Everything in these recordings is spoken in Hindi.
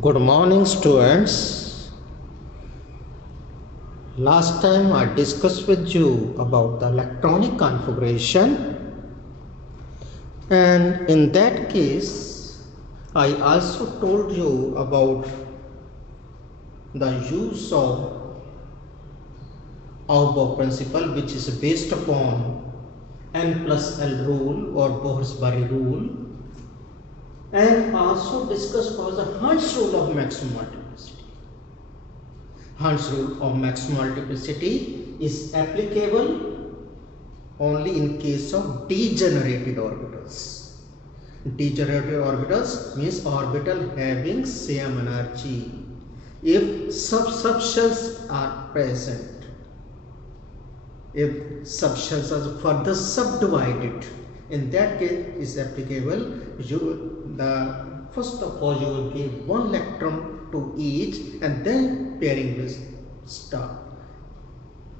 Good morning, students. Last time I discussed with you about the electronic configuration, and in that case, I also told you about the use of Auerbach principle, which is based upon N plus L rule or Bohrs-Bury rule, and also discussed about the Hund's rule of maximum multiplicity. Hund's rule of maximum multiplicity is applicable only in case of degenerated orbitals. Degenerated orbitals means orbital having same energy. If subshells are present, if subshells are further subdivided, in that case is applicable. First of all you will give one electron to each, and then pairing will start.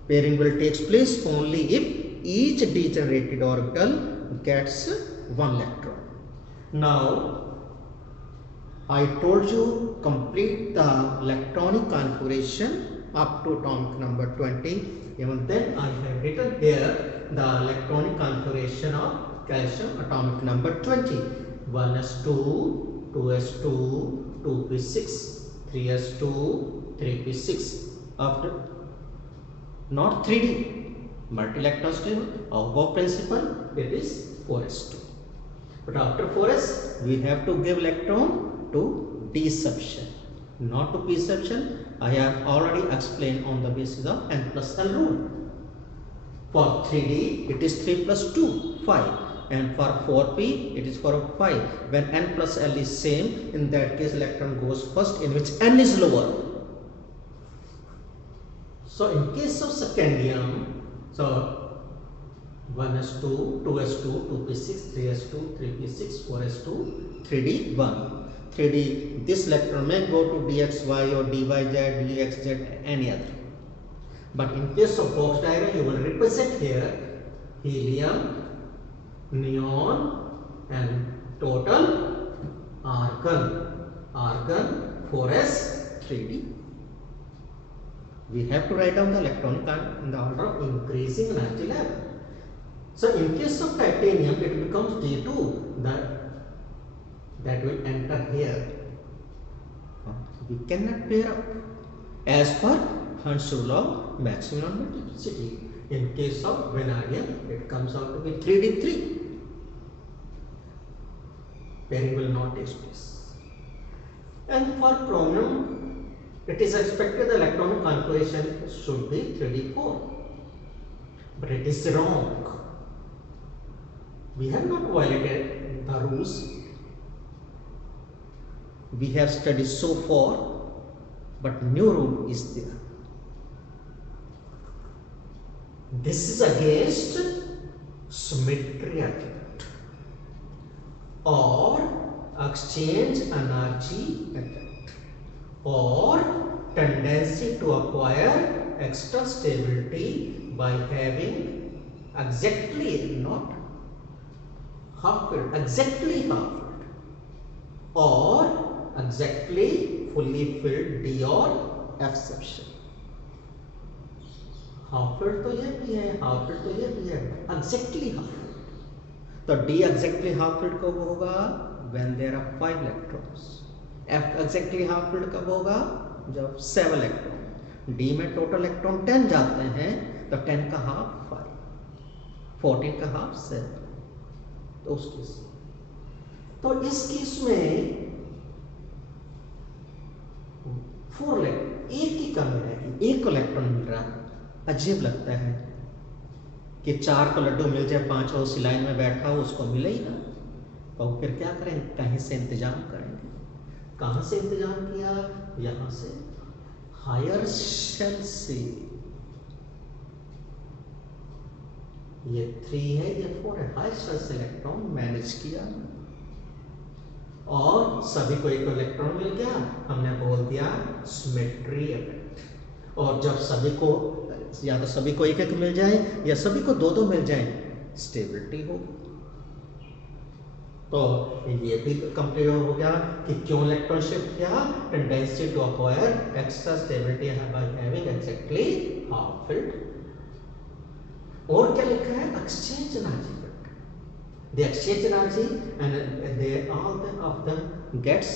Pairing will take place only if each degenerated orbital gets one electron. Now I told you complete the electronic configuration up to atomic number 20. Even then I have written here the electronic configuration of calcium atomic number 20. 1s2, 2s2, 2p6, 3s2, 3p6. After not 3D, multi-electron stable, Auerbach principle, it is 4s2. But after 4s, we have to give electron to d subshell, not to p subshell. I have already explained on the basis of N plus L rule. For 3D, it is 3 plus 2, 5. And for 4p, it is for 5. When N plus L is same, in that case, electron goes first, in which N is lower. So, in case of scandium, so 1s2, 2s2, 2p6, 3s2, 3p6, 4s2, 3d, 1. 3d, this electron may go to dxy or dyz, dxz, any other. But in case of box diagram, you will represent here helium, neon, and total argon. Argon 4s, 3d. We have to write down the electronic in the order of increasing energy level. So in case of titanium, it becomes D2, that will enter here. We cannot pair up as per Hund's rule of maximum multiplicity. In case of vanadium, it comes out to be 3D3. Pairing will not take place. And for chromium, it is expected the electronic configuration should be 3D4. But it is wrong. We have not violated the rules. We have studied so far, but new rule is there. This is against symmetry effect or exchange energy effect or tendency to acquire extra stability by having exactly not half filled, exactly half filled or exactly fully filled D or F subshell. Half filled तो ये भी है, हाफ फिल्ड तो ये भी है, एग्जैक्टली हाफ फिल्ड. तो डी एग्जैक्टली हाफ फिल्ड कब होगा? When there are 5 electrons. F exactly half filled कब होगा? जब 7 इलेक्ट्रॉन. डी में टोटल इलेक्ट्रॉन 10 जाते हैं, तो 10 का हाफ 5, 14 का हाफ 7. तो उस केस तो इस केस में 4 इलेक्ट्रॉन, एक की कमी रहेगी, एक इलेक्ट्रॉन मिल रहा है. अजीब लगता है कि 4 को लड्डू मिल जाए, 5 उस लाइन में बैठा हो, उसको मिले ही ना. तो फिर क्या करेंगे? कहीं से इंतजाम करेंगे. कहाँ से इंतजाम किया? यहाँ से हायर शेल से. ये 3 है, ये 4 है. हायर शेल से इलेक्ट्रॉन मैनेज किया और सभी को एक इलेक्ट्रॉन मिल गया. हमने बोल दिया सिमेट्री इफेक्ट. और जब सभी को या तो सभी को एक एक मिल जाए या सभी को दो दो मिल जाए, स्टेबिलिटी होगी. तो ये भी कंप्लीट हो गया कि क्यों इलेक्ट्रॉन शिफ्ट किया, tendency to acquire extra stability by having exactly half filled. और क्या लिखा है, exchange energy, the exchange energy and they all of them gets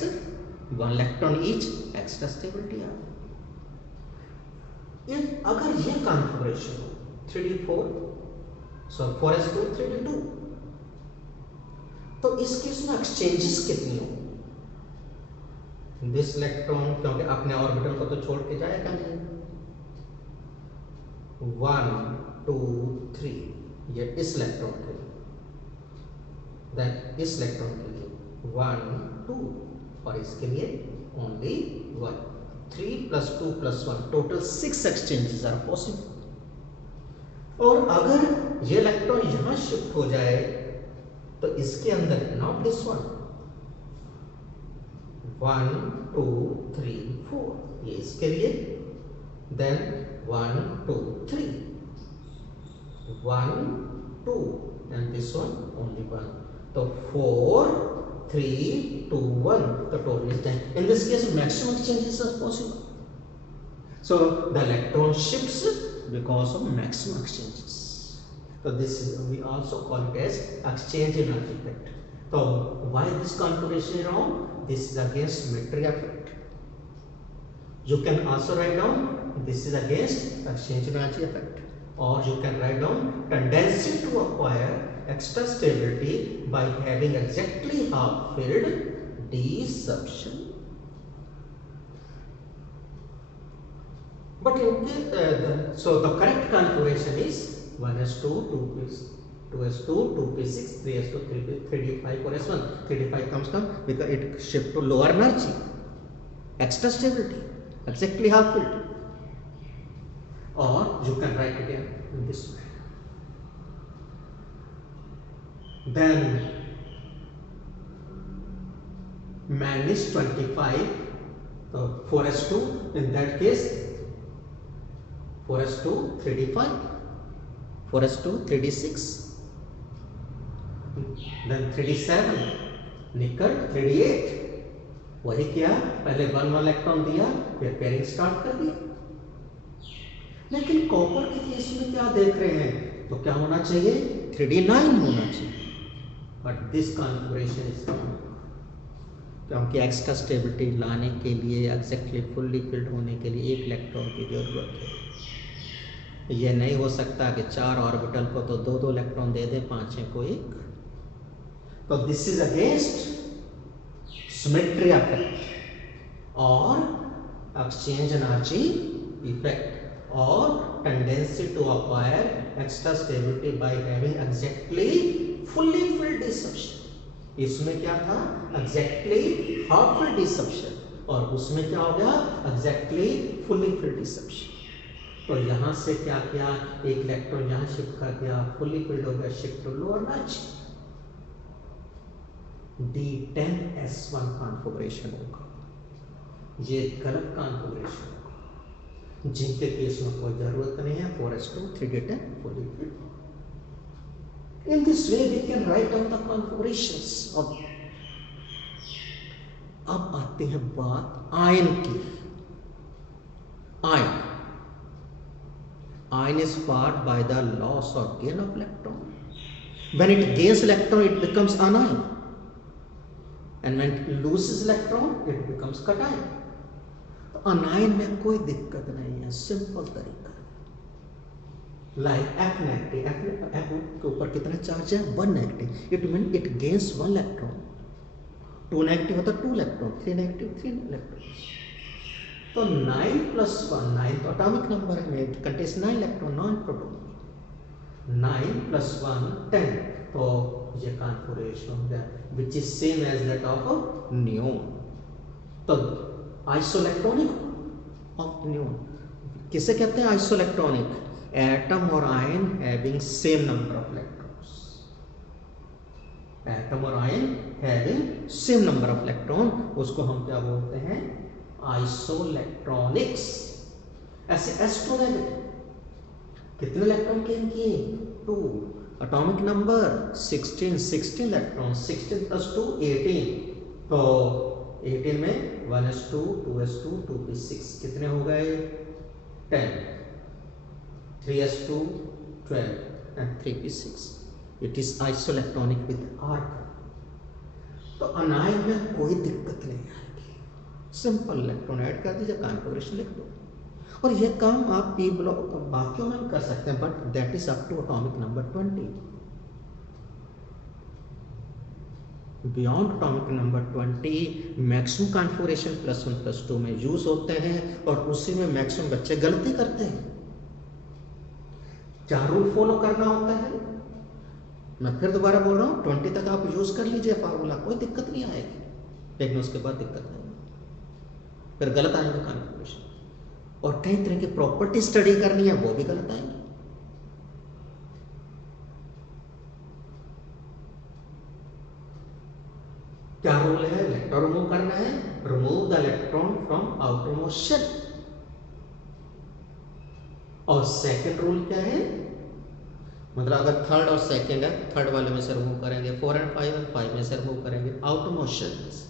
1 electron each, extra stability आ। if अगर ये कॉन्फ़िगरेशन हो 3d4 so 4s2 3d2, तो इस केस में एक्सचेंजेस कितनी हो, दिस इलेक्ट्रॉन क्योंकि अपने ऑर्बिटल को तो छोड़ के जाएगा नहीं, 1 2 3 ये इस इलेक्ट्रॉन के लिए, देन इस इलेक्ट्रॉन के लिए 1 2 और इसके लिए only 1, 3 + 2 + 1 total 6 exchanges are possible. और अगर ये इलेक्ट्रॉन यहां शिफ्ट हो जाए तो इसके अंदर नॉट दिस वन 1 2 3 4 ये इसके लिए, then 1 2 3 1 2 and this one only 1, so 4 3 2 1, the total is 10. In this case maximum exchanges are possible, so the electron shifts because of maximum exchanges. So this is, we also call it as exchange energy effect. So why this configuration is wrong, this is against symmetry effect. You can also write down this is against exchange energy effect, or you can write down tendency to acquire extra stability by having exactly half filled desorption. But so the correct configuration is 1s2 2s2 2p6 3s2 3d5 4s1, 3d5 comes because it shift to lower energy, extra stability, exactly half filled. Or you can write again in this way. Then -25, so 4s2 in that case 4s2 3d5, 4s2 3d6, then 3d7 निकल 3d8, वही किया, पहले 1 इलेक्ट्रॉन दिया फिर पेयरिंग स्टार्ट कर दिया। लेकिन कॉपर के केस में क्या देख रहे हैं, तो क्या होना चाहिए 3d9 होना चाहिए, but this configuration is wrong, क्योंकि एक्स्ट्रा स्टेबिलिटी लाने के लिए एग्जैक्टली फुल्ली फिल्ड होने के लिए 1 इलेक्ट्रॉन की जरूरत है। ये नहीं हो सकता कि 4 ऑर्बिटल को तो 2 इलेक्ट्रॉन दे दें, 5 को 1, तो this is against symmetry effect और एक्सचेंज एनर्जी इफेक्ट और tendency to acquire extra stability by having exactly fully filled disruption. इसमें क्या था, एग्जैक्टली हाफ फिल्ड डिसरप्शन, और उसमें क्या हो गया, एग्जैक्टली फुल्ली फिल्ड डिसरप्शन। तो यहां से क्या किया, एक इलेक्ट्रॉन यहां शिफ्ट कर दिया, फुल्ली फिल्ड हो गया, shift to lower notch, D10s1 configuration होगा। ये गलत कॉन्फ़िगरेशन होगा, जिनके केस में कोई जरूरत नहीं है 4s2 3d10 fully filled. In this way we can write down the configurations of। अब आते हैं बात आयन की। Ion is formed by the loss or gain of electron. When it gains electron, it becomes anion, and when it loses electron, it becomes cation. तो anion में कोई दिक्कत नहीं है, सिंपल तरीका है। Like F negative, F के ऊपर कितने चार्ज है, 1 negative, it means it gains 1 electron. 2 negative होता 2 इलेक्ट्रॉन, 3 नेगेटिव 3 इलेक्ट्रॉन। तो 9 + 1, 9 तो एटॉमिक नंबर है, इट कंटेन्स 9 इलेक्ट्रॉन, 9 प्रोटॉन, 9 + 1 10, तो ये कॉन्फ़िगरेशन हो गया which is same as that of neon. तो आइसोइलेक्ट्रॉनिक ऑफ नियोन किसे कहते हैं, आइसोइलेक्ट्रॉनिक, एटम और ion having same number of electrons, atom और ion having same number of electron, उसको हम क्या बोलते हैं, आइसोइलेक्ट्रॉनिक्स। ऐसे S2 नेगेटिव कितने इलेक्ट्रॉन गेन किए, 2, एटॉमिक नंबर 16, 16 इलेक्ट्रॉन, 16 + 2 18, तो 18 में 1s2 2s2 2p6 कितने हो गए 10, 3s2 12 and 3p6. It is isoelectronic with argon. तो अनायन में कोई दिक्कत नहीं आएगी, सिंपल इलेक्ट्रॉन ऐड कर दीजिए, कॉन्फ़िगरेशन लिख दो, और ये काम आप पी ब्लॉक बाकियों में कर सकते हैं, but that is up to atomic number 20. Beyond atomic number 20 maximum configuration +1 +2 में यूज होते हैं, और उसी में मैक्सिमम बच्चे गलती करते हैं. क्या रूल फॉलो करना होता है, मैं फिर दोबारा बोल रहा हूँ, 20 तक आप यूज कर लीजिए फार्मूला, कोई दिक्कत नहीं आएगी, लेकिन उसके बाद दिक्कत आएगी, फिर गलत आएंगे कॉन्फ़िगरेशन, और कई तरह की प्रॉपर्टी स्टडी करनी है वो भी गलत आएंगी. क्या रूल है, इलेक्ट्रॉन रिमूव करना है, remove the electron from outermost shell. और सेकंड रूल क्या है, मतलब अगर थर्ड और सेकंड है, थर्ड वाले में से रिमूव करेंगे, 4 and 5 और 5 में से रिमूव करेंगे आउटरमोस्ट शेल में से.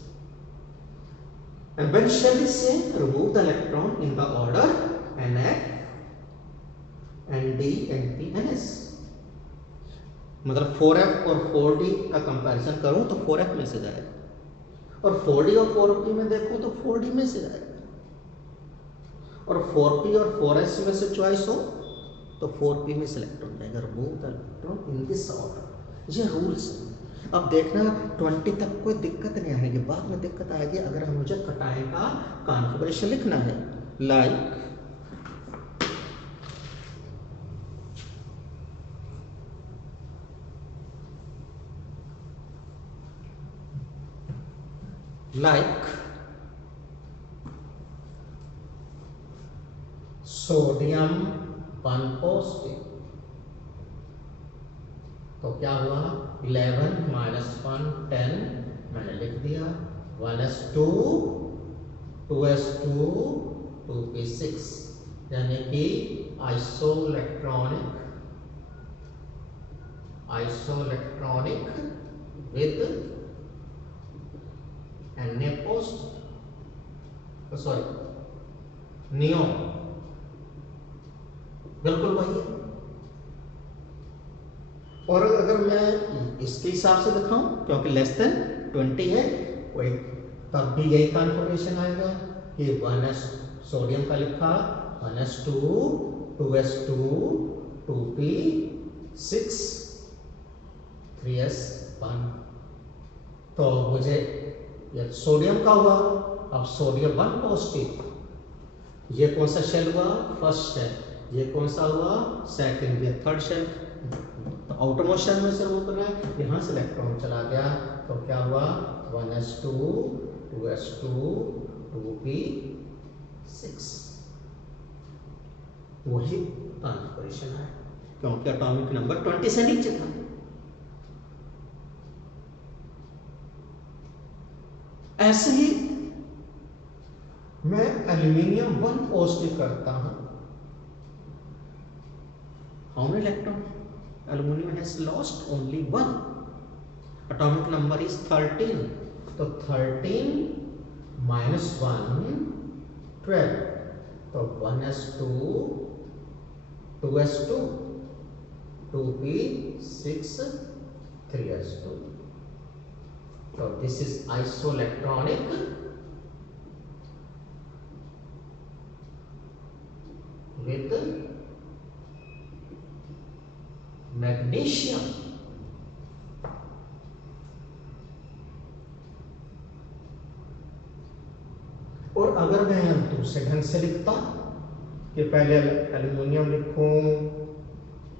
And when shell is same, remove the electron in the order NF, ND, NP, NS. मतलब 4f और 4d का कंपैरिजन करूं तो 4f में से जाएगा, और 4d और 4p में देखूं तो 4d में से जाएगा, और 4p और 4s में से चॉइस हो तो 4p में सिलेक्ट हो जाएगा. Remove the electron in this order, ये रूल्स है. अब देखना 20 तक कोई दिक्कत नहीं आएगी, बाद में दिक्कत आएगी अगर हम मुझे कटाई का कॉन्फ़िगरेशन लिखना है. लाइक सोडियम 1 पॉजिटिव, तो क्या हुआ 11 - 1 10, मैंने लिख दिया. 1s2 2s2 2p6, यानी कि isoelectronic with Na positive, sorry neon, बिल्कुल वही है. और अगर मैं इसके हिसाब से दिखाऊं, क्योंकि लेस देन 20 है, वही तब भी यही कॉन्फ़िगरेशन आएगा कि 1s सोडियम का लिखा 1s2 2s2 2p6 3s1, तो मुझे ये सोडियम का हुआ. अब सोडियम 1 पॉजिटिव, ये कौन सा शेल हुआ, फर्स्ट शेल, ये कौन सा हुआ सेकंड, ये थर्ड शेल, तो आउटरमोस्ट शेल में से रिमूव करना है. यहाँ से इलेक्ट्रॉन चला गया, तो क्या हुआ 1s2 2s2 2p6, वही कॉन्फ़िगरेशन है, क्योंकि एटॉमिक नंबर 20 से नीचे था. ऐसे ही मैं एल्यूमिनियम 1 पॉजिटिव करता हूं. How many electron aluminium has lost, only 1. Atomic number is 13, तो 13 - 1 12, तो 1s2 2s2 2p6 3s2. So this is isoelectronic with magnesium. और अगर मैं दूसरे ढंग से लिखता कि पहले एल्यूमिनियम लिखूं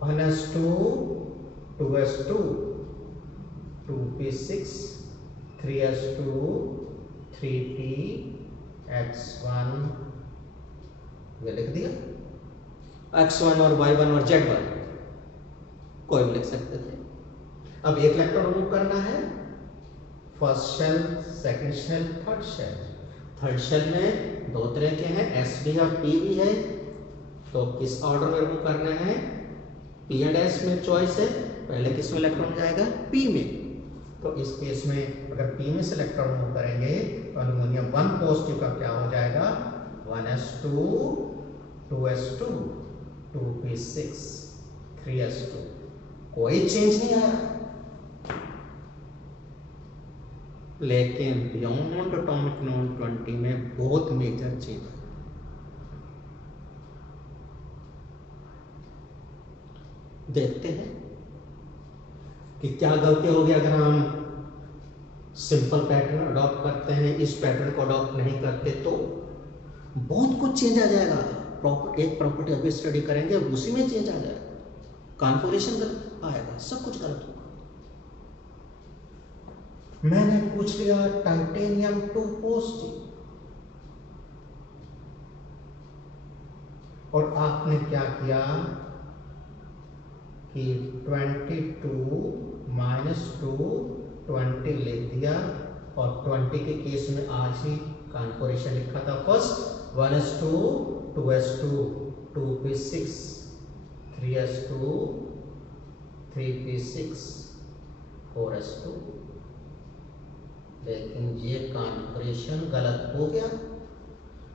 1s2 2s2 2p6 3s2 3px1, ये लिख दिया. x1 और y1 और z1 कोई भी लिख सकते थे. अब एक इलेक्ट्रॉन रिमूव करना है, first shell, second shell, third shell. Third shell में दो तरह के हैं, s भी और p भी है, तो किस ऑर्डर में रिमूव करना है, p एंड s में चॉइस है, पहले किस में इलेक्ट्रॉन जाएगा, पी में। तो इस केस में अगर पी में से इलेक्ट्रॉन मूव करेंगे तो अल्यूमिनियम 1 पॉजिटिव का क्या हो जाएगा, 1s2 2s2 2p6 3s2, कोई चेंज नहीं आया। लेकिन बियॉन्ड एटॉमिक नंबर 20 में बहुत मेजर चेंज है। देखते हैं कि क्या गलती होगी अगर हम सिंपल पैटर्न अडॉप्ट करते हैं, इस पैटर्न को अडॉप्ट नहीं करते तो बहुत कुछ चेंज आ जाएगा। एक प्रॉपर्टी अभी स्टडी करेंगे उसी में चेंज आ जाएगा, कॉन्फ़िगरेशन गलत आएगा, सब कुछ गलत होगा। मैंने पूछ लिया टाइटेनियम 2 पॉजिटिव, और आपने क्या किया कि 22 -2 20 लिख दिया, और 20 के केस में आज ही कॉन्फ़िगरेशन लिखा था। First 1s2 2s2 2p6 3s2 3p6 4s2, लेकिन ये कॉन्फ़िगरेशन गलत हो गया।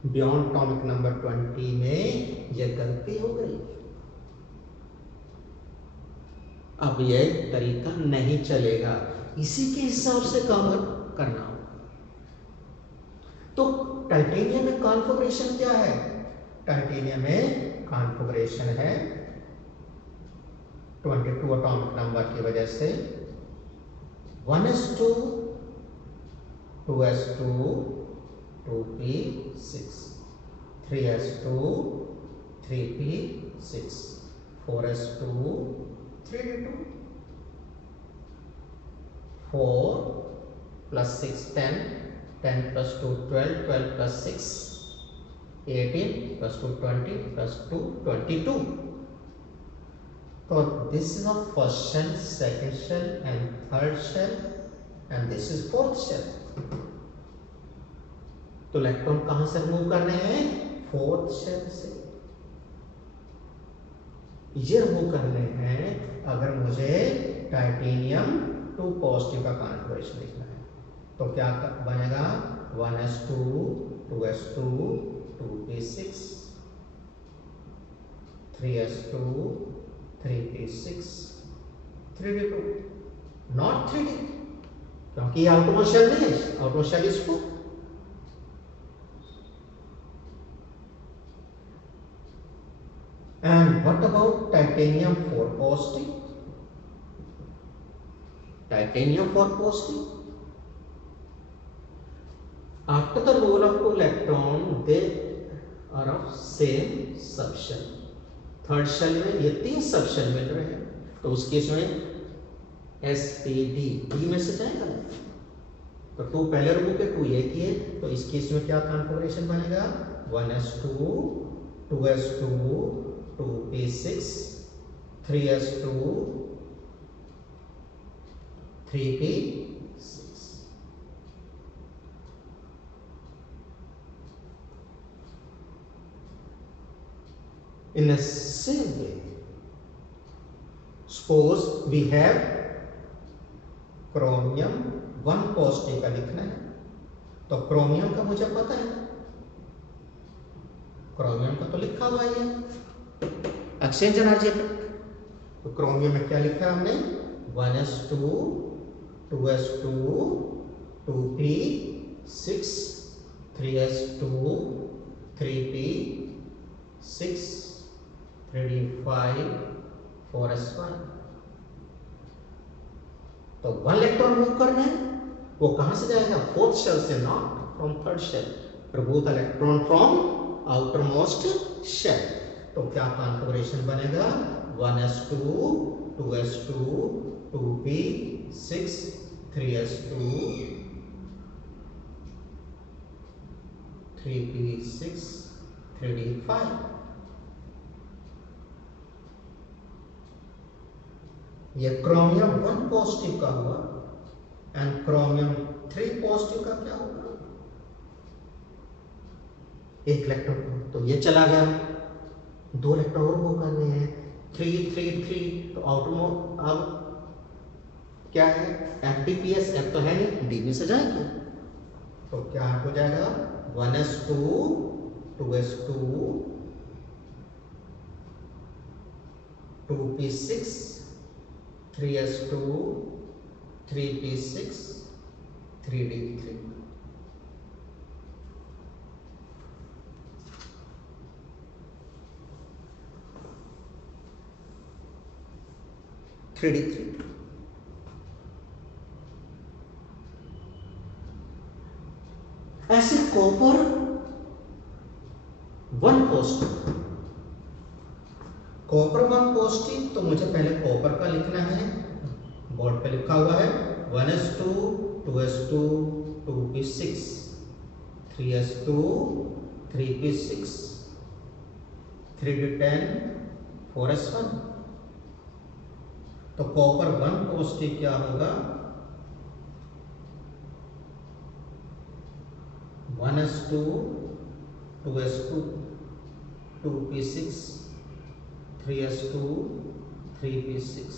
बियॉन्ड एटॉमिक नंबर 20 में ये गलती हो गई। अब ये तरीका नहीं चलेगा, इसी के हिसाब से काम करना होगा। तो टाइटेनियम में कॉन्फ़िगरेशन क्या है, टाइटेनियम में कॉन्फ़िगरेशन है 22 एटॉमिक नंबर की वजह से 1s2 2s2 2p6 3s2 3p6 4s2 3d2 4 plus 6 10 10 plus 2 12 12 plus 6 18 plus 2 20 plus 2 22. So this is the first shell, second shell and third shell, and this is fourth shell. तो इलेक्ट्रॉन कहां से मूव करने हैं, फोर्थ शेल से। ये मूव करने हैं अगर मुझे टाइटेनियम 2 पॉजिटिव का कॉन्फ़िगरेशन लिखना है तो क्या बनेगा, 1s2 2s2 2p6 3s2 3p6 3d2, not 3d, क्योंकि आउटमोस्ट शेल नहीं है, outmost shell is 4। And what about titanium 4 positive? Titanium 4 positive. After the roll of 2 electron, they are of same subshell. Third shell में ये 3 सबशेल मिल रहे हैं, तो उस केस में SPD D में से जाएगा ना, तो 2 पहले रिमूव के 2 ये किए, तो इस केस में क्या कॉन्फ़िगरेशन बनेगा, 1s2 2s2 2p6 3s2 3p6. In the same way, suppose we have chromium 1 positive का लिखना है, तो क्रोमियम का मुझे पता है, क्रोमियम का तो लिखा हुआ ही है एक्सचेंज एनर्जी इफेक्ट। तो क्रोमियम में क्या लिखा है हमने, 1s2 2s2 2p6 3s2 3p6 3d5 4s1। तो 1 इलेक्ट्रॉन मूव करना है, वो कहां से जाएगा, फोर्थ शेल से, नॉट फ्रॉम थर्ड शेल, पर both electron from outermost shell. तो क्या कॉन्फ़िगरेशन बनेगा, 1s2 2s2 2p6 3s2 3p6 3d5। ये क्रोमियम 1 पॉजिटिव का हुआ, एंड क्रोमियम 3 पॉजिटिव का क्या होगा, एक इलेक्ट्रॉन, तो ये चला गया, 2 इलेक्ट्रॉन और मूव करने हैं, 3 3 3, तो आउटर अब क्या है, FDPS, F तो है नहीं, डी में से जाएगी, तो क्या हो जाएगा 1s2 2s2 2p6 3s2 3p6 3d3। ऐसे कॉपर 1 पॉजिटिव, कॉपर 1 पॉजिटिव, तो मुझे पहले कॉपर का लिखना है, बोर्ड पे लिखा हुआ है 1s2 2s2 2p6 3s2 3p6 3d10 4s1। तो कॉपर 1 पॉजिटिव क्या होगा 1s2 2s2 2p6 3s2 3p6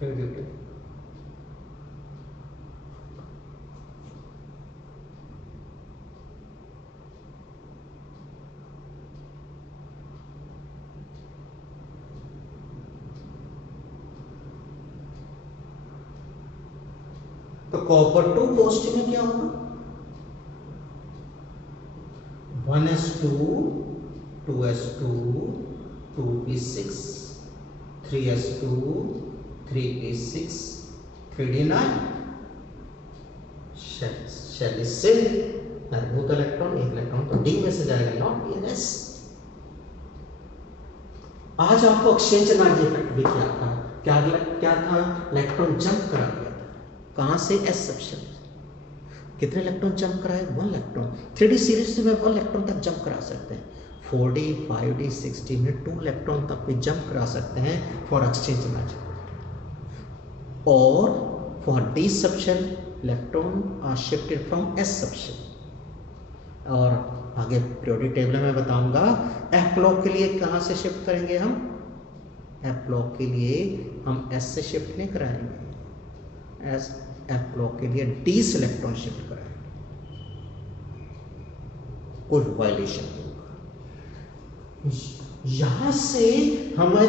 3d10। तो कॉपर 2 पॉजिटिव में क्या होगा 1s2 2s2 2p6 3s2 3p6 3d9 shell से मजबूत इलेक्ट्रॉन, एक इलेक्ट्रॉन तो डी में से जाएगा, नॉट पी एन एस। आज आपको एक्सचेंज एनर्जी इफेक्ट भी किया था, क्या था, इलेक्ट्रॉन जंप करा दिया था, कहां से, एस सेक्शन। कितने इलेक्ट्रॉन जंप कराए, 1 इलेक्ट्रॉन। 3D सीरीज में 1 इलेक्ट्रॉन तक जंप करा सकते हैं, 4D 5D 6D में 2 इलेक्ट्रॉन तक भी जंप करा सकते हैं फॉर एक्सचेंज एनर्जी। और for D section electron are shifted from S section. और आगे पीरियोडिक टेबल में बताऊंगा एफ ब्लॉक के लिए कहां से शिफ्ट करेंगे हम, एफ ब्लॉक के लिए हम एस से शिफ्ट नहीं कराएंगे, एस एफ ब्लॉक के लिए डी से इलेक्ट्रॉन शिफ्ट कराएंगे, कोई वायलेशन होगा। यहां से हमें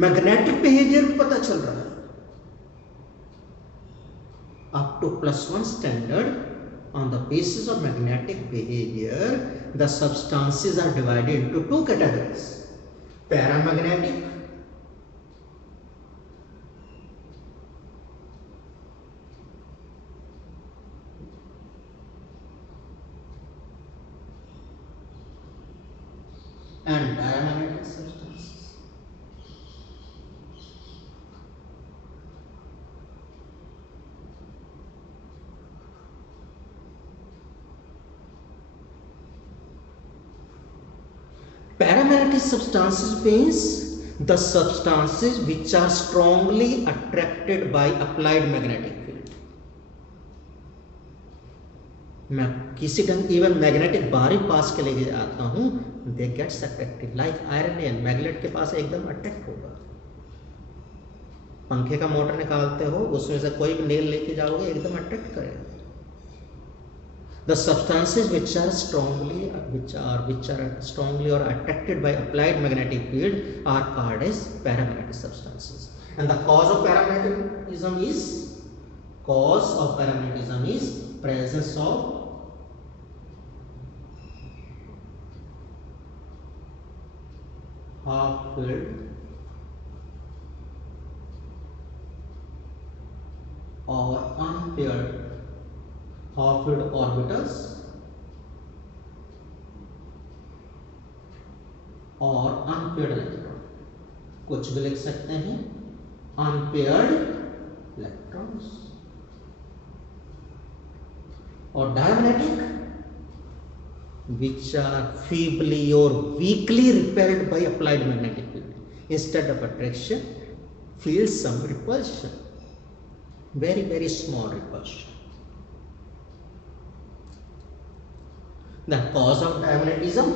मैग्नेटिक बिहेवियर पता चल रहा है। Up to +1 standard, on the basis of magnetic behavior, the substances are divided into 2 categories: paramagnetic and diamagnetic substances. Paramagnetic substances means the substances which are strongly attracted by applied magnetic field. मैं किसी ढंग इवन मैग्नेटिक बार ही पास के लेके आता हूं, they gets attracted like iron nail, magnet के पास एकदम अट्रैक्ट होगा। पंखे का मोटर निकालते हो, उसमें से कोई भी नेल लेके जाओगे एकदम अट्रैक्ट करेगा। The substances which are strongly or attracted by applied magnetic field are called as paramagnetic substances. And the cause of paramagnetism is presence of half filled or unpaired half filled orbitals और unpaired electron, कुछ भी लिख सकते हैं unpaired electrons। और diamagnetic which are feebly or weakly repelled by applied magnetic field, instead of attraction feel some repulsion, very very small repulsion. The cause of diamagnetism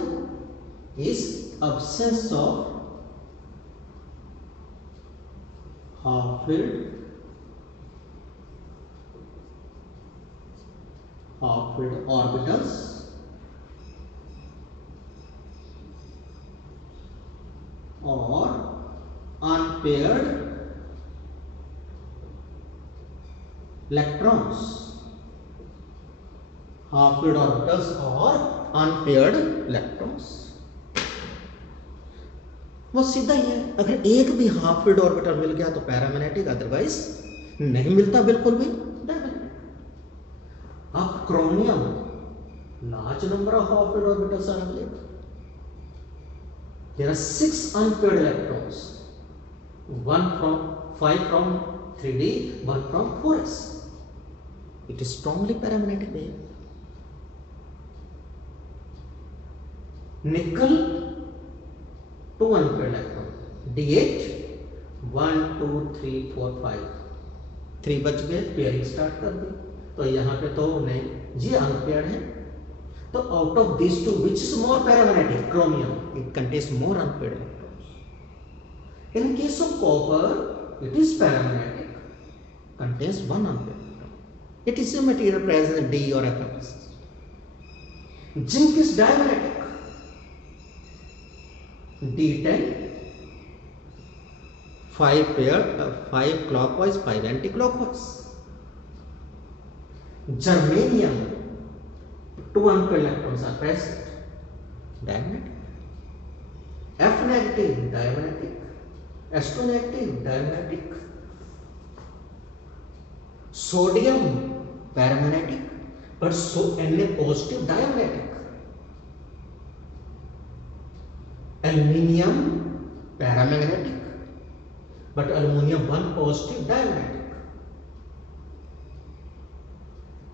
is absence of half-filled orbitals or unpaired electrons, half-filled orbitals or unpaired electrons। वो सीधा ही है, अगर एक भी हाफ फील्ड ऑर्बिटल मिल गया तो पैरामैग्नेटिक, अदरवाइज नहीं मिलता बिल्कुल भी डायमैग्नेटिक। अब chromium, large number of half filled orbitals are available. There are 6 unpaired electrons, 5 from 3d, 1 from 4s. It is strongly paramagnetic wave. Nickel, 2 unpaired electrons, D8, 1 2 3 4 5, 3 बच गए, पेयरिंग स्टार्ट कर दी। तो यहाँ पे तो नहीं, ये अनपेयर्ड है। तो out of these two, which is more paramagnetic? Chromium. It contains more unpaired electrons. In case of copper, it is paramagnetic, contains 1 unpaired electron. It is a material present in D or F. Zinc is diamagnetic. D10, 5 paired, 5 clockwise, 5 anti-clockwise. Germanium, 2 unpaired electrons are present, diamagnetic. F negative, diamagnetic. S2 negative, diamagnetic. Sodium, paramagnetic, but so Na positive, diamagnetic. Aluminium, paramagnetic, but aluminum 1 positive, diamagnetic.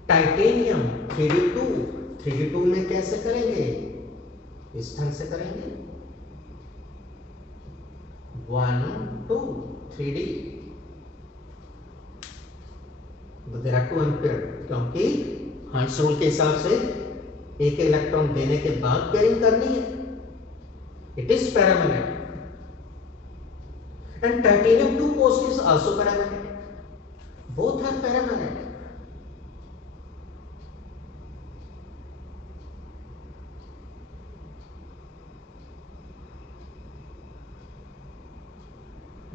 Titanium 3d2, 3d2 में कैसे करेंगे? इस ढंग से करेंगे, 1 2 3d, तो देयर आर 2 unpaired, क्योंकि हंस रूल के हिसाब से एक इलेक्ट्रॉन देने के बाद पेयरिंग करनी है। It is paramagnetic and titanium 2 positive is also paramagnetic, both are paramagnetic.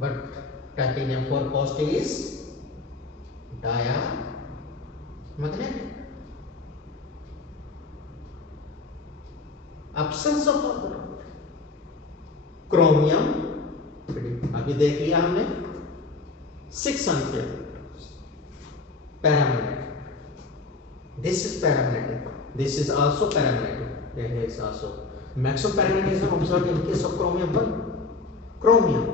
But titanium 4 positive is diamagnetic. Absence of orbital. Chromium, अभी देख लिया हमने, 6 unpaired paramagnetic. This is paramagnetic. This is also paramagnetic. There is also maximum paramagnetism observed in case of chromium 1. Chromium.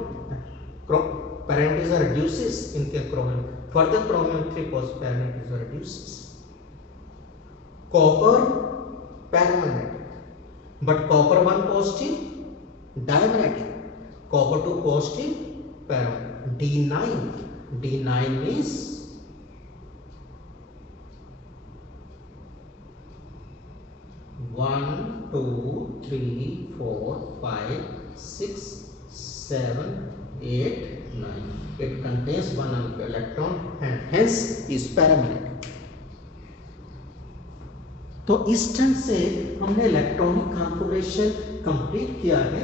Paramagnetism reduces in case of chromium. Further, chromium 3 positive paramagnetism reduces. Copper, paramagnetic, but copper 1 positive, diamagnetic. Copper 2 positive, paramagnetic. D9. D9 is one, two, three, four, 5, 6, 7, 8, 9. It contains 1 unpaired electron and hence is paramagnetic. तो इस ढंग से हमने इलेक्ट्रॉनिक कॉन्फ़िगरेशन कंप्लीट किया है।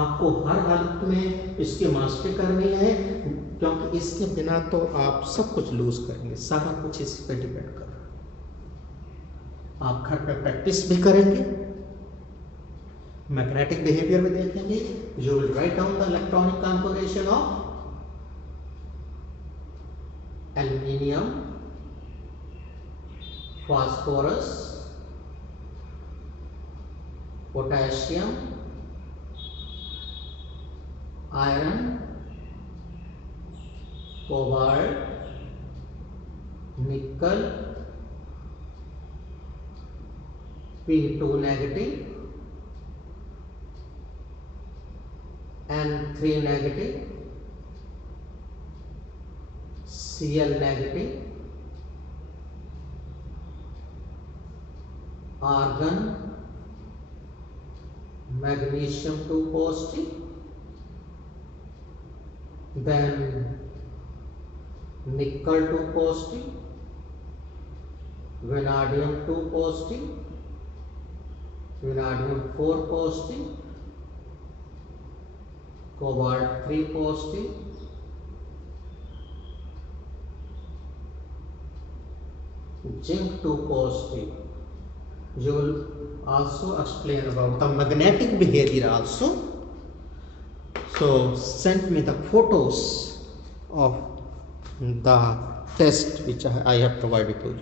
आपको हर हालत में इसकी मास्टरी करनी है, क्योंकि इसके बिना तो आप सब कुछ लूज करेंगे, सारा कुछ इस पे डिपेंड कर। आप घर पे प्रैक्टिस भी करेंगे, मैग्नेटिक बिहेवियर में देखेंगे। You will write down the electronic configuration of aluminium, phosphorus, potassium, iron, cobalt, nickel, P2 negative, N3 negative, Cl negative, argon, magnesium 2 positive, then nickel 2 positive, vanadium 2 positive, vanadium 4 positive, cobalt 3 positive, zinc 2 positive. You will also explain about the magnetic behavior also. So send me the photos of the test which I have provided to you.